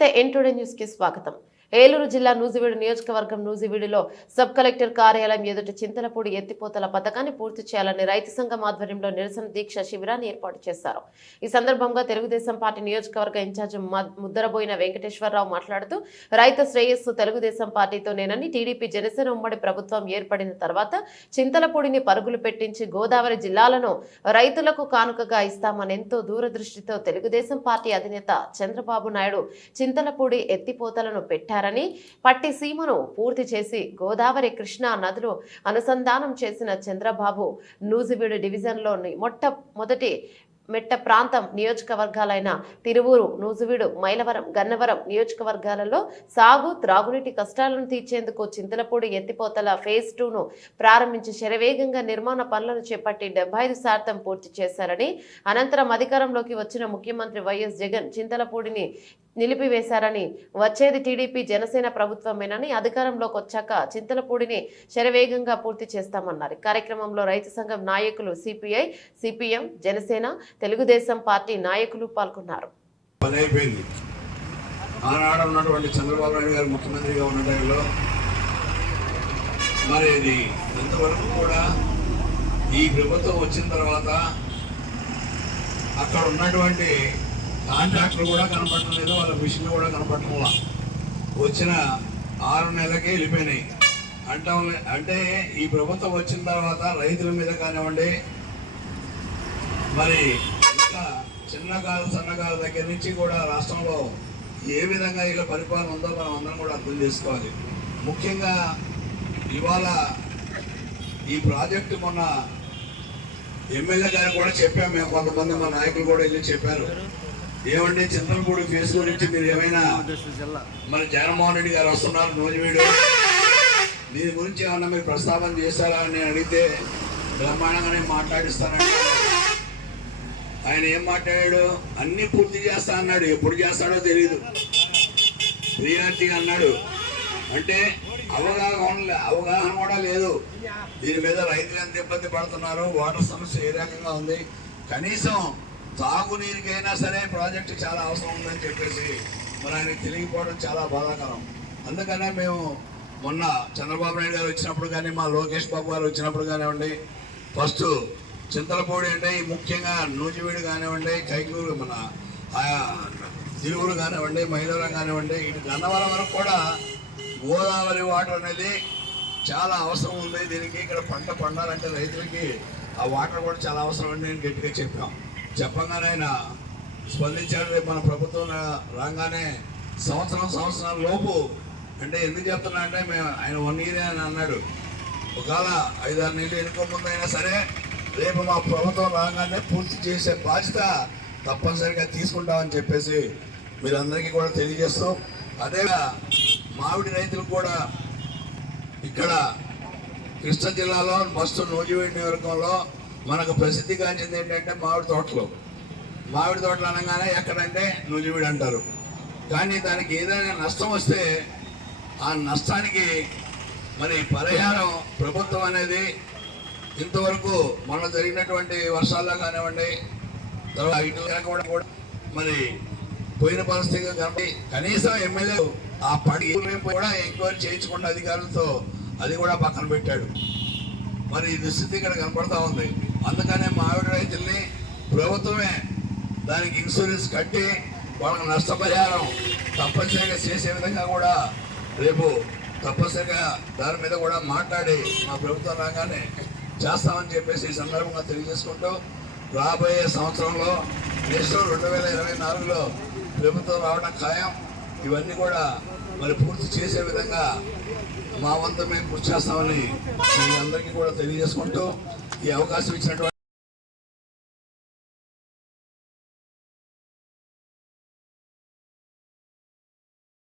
నమస్తే ఎన్టుడే న్యూస్ కి స్వాగతం. ఏలూరు జిల్లా నూజివీడు నియోజకవర్గం నూజివీడులో సబ్ కలెక్టర్ కార్యాలయం ఎదుట చింతలపూడి ఎత్తిపోతల పథకాన్ని పూర్తి చేయాలని రైతు సంఘం ఆధ్వర్యంలో నిరసన దీక్ష శిబిరాన్ని ఏర్పాటు చేశారు. ఈ సందర్భంగా తెలుగుదేశం పార్టీ నియోజకవర్గ ఇన్ఛార్జి ముద్దరబోయిన వెంకటేశ్వరరావు మాట్లాడుతూ రైతు శ్రేయస్సు తెలుగుదేశం పార్టీతోనేనని, టీడీపీ జనసేన ఉమ్మడి ప్రభుత్వం ఏర్పడిన తర్వాత చింతలపూడిని పరుగులు పెట్టించి గోదావరి జిల్లాలను రైతులకు కానుకగా ఇస్తామని ఎంతో దూరదృష్టితో తెలుగుదేశం పార్టీ అధినేత చంద్రబాబు నాయుడు చింతలపూడి ఎత్తిపోతలను పెట్టారు. పట్టి సీమను పూర్తి చేసి గోదావరి కృష్ణా నదులు అనుసంధానం చేసిన చంద్రబాబు నూజివీడు డివిజన్లోని మొట్టమొదటి మెట్ట ప్రాంతం నియోజకవర్గాలైన తిరువూరు, నూజివీడు, మైలవరం, గన్నవరం నియోజకవర్గాలలో సాగు, త్రాగునీటి కష్టాలను తీర్చేందుకు చింతలపూడి ఎత్తిపోతల ఫేజ్ 2ను ప్రారంభించి శరవేగంగా నిర్మాణ పనులను చేపట్టి 75% పూర్తి చేశారని, అనంతరం అధికారంలోకి వచ్చిన ముఖ్యమంత్రి వైఎస్ జగన్ చింతలపూడిని నిలిపివేశారని, వచ్చేది టీడీపీ జనసేన ప్రభుత్వమేనని, అధికారంలోకి వచ్చాక చింతలపూడిని శరవేగంగా పూర్తి చేస్తామన్నారు. కార్యక్రమంలో రైతు సంఘం నాయకులు, CPI, CPM, Janasena, Telugu Desam party నాయకులు పాల్గొన్నారు. ఆనాడు ఉన్నటువంటి చంద్రబాబు నాయుడు గారు ముఖ్యమంత్రిగా ఉన్న టైంలో మరి ఇది ఇంతవరకు కూడా ఈ ప్రభుత్వం వచ్చిన తర్వాత అక్కడ ఉన్నటువంటి కాంట్రాక్టులు కూడా కనపడటం లేదు, వాళ్ళ మిషన్లు కూడా కనపడటం వచ్చిన 6 నెలలకే వెళ్ళిపోయినాయి. అంటే ఈ ప్రభుత్వం వచ్చిన తర్వాత రైతుల మీద కానివ్వండి, మరి ఇంకా చిన్నకారు సన్నకారు దగ్గర నుంచి కూడా రాష్ట్రంలో ఏ విధంగా ఇలా పరిపాలన ఉందో మనం అందరం కూడా అర్థం చేసుకోవాలి. ముఖ్యంగా ఇవాళ ఈ ప్రాజెక్టు మొన్న ఎమ్మెల్యే గారు కూడా చెప్పాము, మేము కొంతమంది మా నాయకులు కూడా వెళ్ళి చెప్పారు, ఏమంటే చింతలపూడి ఫేస్ గురించి మీరు ఏమైనా మరి జగన్మోహన్ రెడ్డి గారు వస్తున్నారు నూజివీడు, దీని గురించి ఏమన్నా మీరు ప్రస్తావన చేస్తారా అని అడిగితే బ్రహ్మాండంగానే మాట్లాడిస్తానంటే ఆయన ఏం మాట్లాడాడు, అన్ని పూర్తి చేస్తా అన్నాడు. ఎప్పుడు చేస్తాడో తెలియదు, ప్రియారిటీ అన్నాడు. అంటే అవగాహన కూడా లేదు దీని మీద. రైతులు ఎంత ఇబ్బంది పడుతున్నారు, వాటర్ సమస్య ఏ రకంగా ఉంది, కనీసం తాగునీరుకైనా సరే ప్రాజెక్టు చాలా అవసరం ఉందని చెప్పేసి మరి ఆయనకు తెలియకపోవడం చాలా బాధాకరం. అందుకనే మేము మొన్న చంద్రబాబు నాయుడు గారు వచ్చినప్పుడు కానీ, మా లోకేష్ బాబు గారు వచ్చినప్పుడు కానివ్వండి, ఫస్ట్ చింతలపూడి అంటే ముఖ్యంగా నూజివీడు కానివ్వండి, కైకూరు, మన తిరువురు కానివ్వండి, మైలవరం కానివ్వండి, ఇటు గన్నవరం వరకు కూడా గోదావరి వాటర్ అనేది చాలా అవసరం ఉంది. దీనికి ఇక్కడ పంట పండాలంటే రైతులకి ఆ వాటర్ కూడా చాలా అవసరం అని నేను గట్టిగా చెప్పంగానే ఆయన స్పందించాడు. రేపు మన ప్రభుత్వం రాగానే సంవత్సరం లోపు, అంటే ఎందుకు చెప్తున్నా అంటే మేము ఆయన 1 year అని అన్నాడు, ఒకవేళ 5-6 నెలలు ఎన్నుకోముందైనా సరే రేపు మా ప్రభుత్వం రాగానే పూర్తి చేసే బాధ్యత తప్పనిసరిగా తీసుకుంటామని చెప్పేసి మీరందరికీ కూడా తెలియజేస్తూ, అదే మామిడి రైతులకు కూడా ఇక్కడ కృష్ణా జిల్లాలో ఫస్ట్ నూజివీడు నియోజకవర్గంలో మనకు ప్రసిద్ధిగాంచింది ఏంటంటే మామిడి తోటలు అనగానే ఎక్కడంటే నూజివీడు అంటారు. కానీ దానికి ఏదైనా నష్టం వస్తే ఆ నష్టానికి మరి పరిహారం ప్రభుత్వం అనేది ఇంతవరకు మొన్న జరిగినటువంటి వర్షాల్లో కానివ్వండి, తర్వాత ఇటు కూడా మరి పోయిన పరిస్థితి కాబట్టి కనీసం ఎమ్మెల్యే ఆ పడి కూడా ఎంక్వైరీ చేయించకుండా అధికారులతో అది కూడా పక్కన పెట్టాడు. మరి ఈ దుస్థితి ఇక్కడ కనపడతా ఉంది. అందుకనే మామిడి రైతుల్ని ప్రభుత్వమే దానికి ఇన్సూరెన్స్ కట్టి వాళ్ళకి నష్టపరిహారం తప్పనిసరిగా చేసే విధంగా కూడా రేపు తప్పనిసరిగా దాని మీద కూడా మాట్లాడి మా ప్రభుత్వం రాగానే చేస్తామని చెప్పేసి ఈ సందర్భంగా తెలియజేసుకుంటూ, రాబోయే సంవత్సరంలో నెక్స్ట్ 2024లో ప్రభుత్వం రావడం ఖాయం. ఇవన్నీ కూడా మరి పూర్తి చేసే విధంగా మా వంతు మేము కృషి చేస్తామని మీ అందరికీ కూడా తెలియజేసుకుంటూ ఈ అవకాశం ఇచ్చినటువంటి